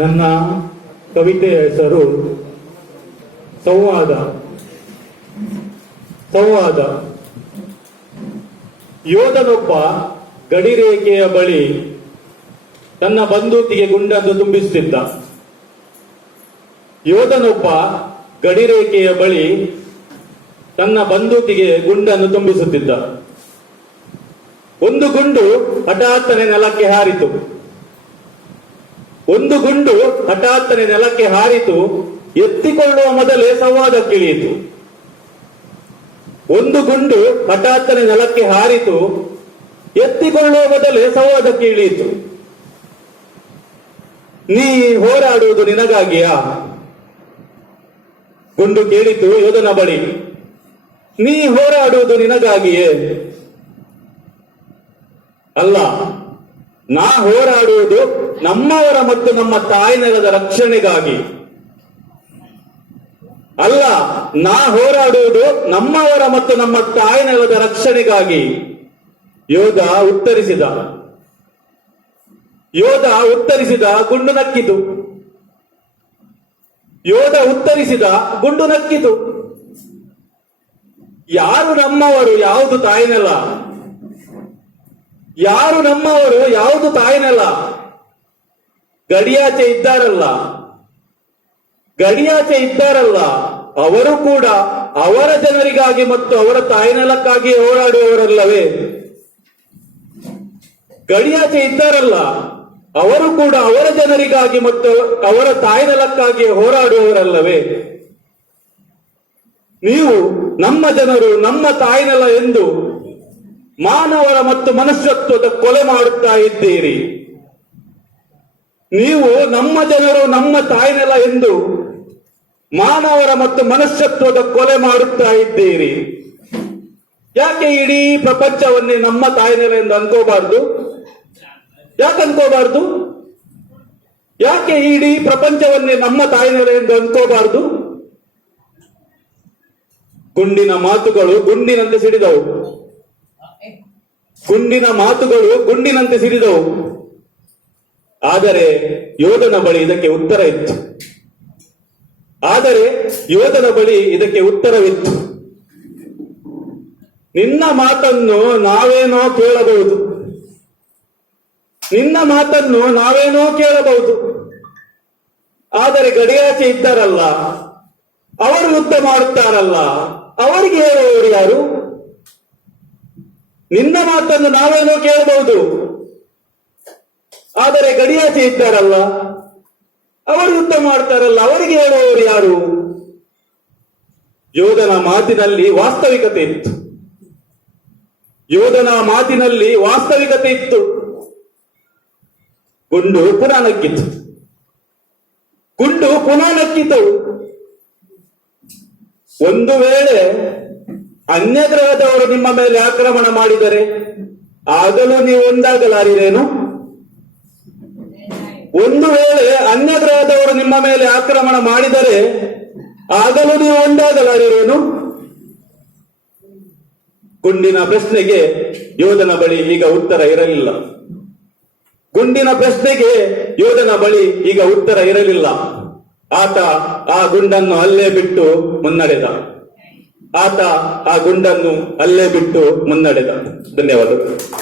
ನನ್ನ ಕವಿತೆಯ ಹೆಸರು ಸಂವಾದ. ಸಂವಾದ. ಯೋಧನೊಬ್ಬ ಗಡಿರೇಖೆಯ ಬಳಿ ತನ್ನ ಬಂದೂಕಿಗೆ ಗುಂಡನ್ನು ತುಂಬಿಸುತ್ತಿದ್ದ. ಯೋಧನೊಬ್ಬ ಗಡಿರೇಖೆಯ ಬಳಿ ತನ್ನ ಬಂದೂಕಿಗೆ ಗುಂಡನ್ನು ತುಂಬಿಸುತ್ತಿದ್ದ. ಒಂದು ಗುಂಡು ಹಠಾತ್ತನೆ ನೆಲಕ್ಕೆ ಹಾರಿತು. ಒಂದು ಗುಂಡು ಹಠಾತ್ತನೆ ನೆಲಕ್ಕೆ ಹಾರಿತು. ಎತ್ತಿಕೊಳ್ಳುವ ಮೊದಲೇ ಸಂವಾದಕ್ಕಿಳಿಯಿತು. ಒಂದು ಗುಂಡು ಹಠಾತ್ತನೆ ನೆಲಕ್ಕೆ ಹಾರಿತು. ಎತ್ತಿಕೊಳ್ಳುವ ಮೊದಲೇ ಸಂವಾದಕ್ಕೆ ಇಳಿಯಿತು. ನೀ ಹೋರಾಡುವುದು ನಿನಗಾಗಿಯಾ? ಗುಂಡು ಕೇಳಿತು ಯೋಧನ ಬಳಿ. ನೀ ಹೋರಾಡುವುದು ನಿನಗಾಗಿಯೇ? ಅಲ್ಲ, ನಾ ಹೋರಾಡುವುದು ನಮ್ಮವರ ಮತ್ತು ನಮ್ಮ ತಾಯ್ನೆಲದ ರಕ್ಷಣೆಗಾಗಿ. ಅಲ್ಲ, ನಾ ಹೋರಾಡುವುದು ನಮ್ಮವರ ಮತ್ತು ನಮ್ಮ ತಾಯ್ನೆಲದ ರಕ್ಷಣೆಗಾಗಿ. ಯೋಧ ಉತ್ತರಿಸಿದ. ಯೋಧ ಉತ್ತರಿಸಿದ, ಗುಂಡು ನಕ್ಕಿತು. ಯೋಧ ಉತ್ತರಿಸಿದ, ಗುಂಡು ನಕ್ಕಿತು. ಯಾರು ನಮ್ಮವರು, ಯಾವುದು ತಾಯ್ನೆಲ? ಯಾರು ನಮ್ಮವರು, ಯಾವುದು ತಾಯ್ನೆಲ? ಗಡಿಯಾಚೆ ಇದ್ದಾರಲ್ಲ, ಗಡಿಯಾಚೆ ಇದ್ದಾರಲ್ಲ, ಅವರು ಕೂಡ ಅವರ ಜನರಿಗಾಗಿ ಮತ್ತು ಅವರ ತಾಯ್ನೆಲಕ್ಕಾಗಿ ಹೋರಾಡುವವರಲ್ಲವೇ? ಗಡಿಯಾಚೆ ಇದ್ದಾರಲ್ಲ, ಅವರು ಕೂಡ ಅವರ ಜನರಿಗಾಗಿ ಮತ್ತು ಅವರ ತಾಯ್ನೆಲಕ್ಕಾಗಿ ಹೋರಾಡುವವರಲ್ಲವೇ? ನೀವು ನಮ್ಮ ಜನರು, ನಮ್ಮ ತಾಯ್ನೆಲ ಎಂದು ಮಾನವರ ಮತ್ತು ಮನುಷ್ಯತ್ವದ ಕೊಲೆ ಮಾಡುತ್ತಾ ಇದ್ದೀರಿ. ನೀವು ನಮ್ಮ ಜನರು, ನಮ್ಮ ತಾಯ್ನೆಲ ಎಂದು ಮಾನವರ ಮತ್ತು ಮನುಷ್ಯತ್ವದ ಕೊಲೆ ಮಾಡುತ್ತಾ ಇದ್ದೀರಿ. ಯಾಕೆ ಇಡೀ ಪ್ರಪಂಚವನ್ನೇ ನಮ್ಮ ತಾಯ್ನೆಲ ಎಂದು ಅನ್ಕೋಬಾರ್ದು? ಯಾಕೆ ಅನ್ಕೋಬಾರ್ದು? ಯಾಕೆ ಇಡೀ ಪ್ರಪಂಚವನ್ನೇ ನಮ್ಮ ತಾಯ್ನೆಲ ಎಂದು ಅನ್ಕೋಬಾರ್ದು? ಗುಂಡಿನ ಮಾತುಗಳು ಗುಂಡಿನಂತೆ ಸಿಡಿದವು. ಗುಂಡಿನ ಮಾತುಗಳು ಗುಂಡಿನಂತೆ ಸಿಡಿದವು. ಆದರೆ ಯೋಧನ ಬಳಿ ಇದಕ್ಕೆ ಉತ್ತರ ಇತ್ತು. ಆದರೆ ಯೋಧನ ಬಳಿ ಇದಕ್ಕೆ ಉತ್ತರವಿತ್ತು. ನಿನ್ನ ಮಾತನ್ನು ನಾವೇನೋ ಕೇಳಬಹುದು. ನಿನ್ನ ಮಾತನ್ನು ನಾವೇನೋ ಕೇಳಬಹುದು. ಆದರೆ ಗಡಿಯಾಚೆ ಇದ್ದಾರಲ್ಲ, ಅವರು ಯುದ್ಧ ಮಾಡುತ್ತಾರಲ್ಲ, ಅವರಿಗೆ ಹೇಳುವವರು ಯಾರು? ನಿನ್ನ ಮಾತನ್ನು ನಾವೇನೋ ಕೇಳಬಹುದು. ಆದರೆ ಗಡಿಯಾಚೆ ಇದ್ದಾರಲ್ಲ, ಅವರು ಯುದ್ಧ ಮಾಡ್ತಾರಲ್ಲ, ಅವರಿಗೆ ಹೇಳುವವರು ಯಾರು? ಯೋಧನ ಮಾತಿನಲ್ಲಿ ವಾಸ್ತವಿಕತೆ ಇತ್ತು. ಯೋಧನ ಮಾತಿನಲ್ಲಿ ವಾಸ್ತವಿಕತೆ ಇತ್ತು. ಗುಂಡು ಪುನಃ ನಕ್ಕಿತು. ಗುಂಡು ಪುನಃ ನಕ್ಕಿತು. ಒಂದು ವೇಳೆ ಅನ್ಯ ಗ್ರಹದವರು ನಿಮ್ಮ ಮೇಲೆ ಆಕ್ರಮಣ ಮಾಡಿದರೆ ಆಗಲೂ ನೀವು ಒಂದಾಗಲಾರಿರೇನು? ಒಂದು ವೇಳೆ ಅನ್ಯ ಗ್ರಹದವರು ನಿಮ್ಮ ಮೇಲೆ ಆಕ್ರಮಣ ಮಾಡಿದರೆ ಆಗಲೂ ನೀವು ಒಂದಾಗಲಾರಿರೇನು? ಗುಂಡಿನ ಪ್ರಶ್ನೆಗೆ ಯೋಧನ ಬಳಿ ಈಗ ಉತ್ತರ ಇರಲಿಲ್ಲ. ಗುಂಡಿನ ಪ್ರಶ್ನೆಗೆ ಯೋಧನ ಬಳಿ ಈಗ ಉತ್ತರ ಇರಲಿಲ್ಲ. ಆತ ಆ ಗುಂಡನ್ನು ಅಲ್ಲೇ ಬಿಟ್ಟು ಮುನ್ನಡೆದ. ಆತ ಆ ಗುಂಡನ್ನು ಅಲ್ಲೇ ಬಿಟ್ಟು ಮುನ್ನಡೆದ. ಧನ್ಯವಾದಗಳು.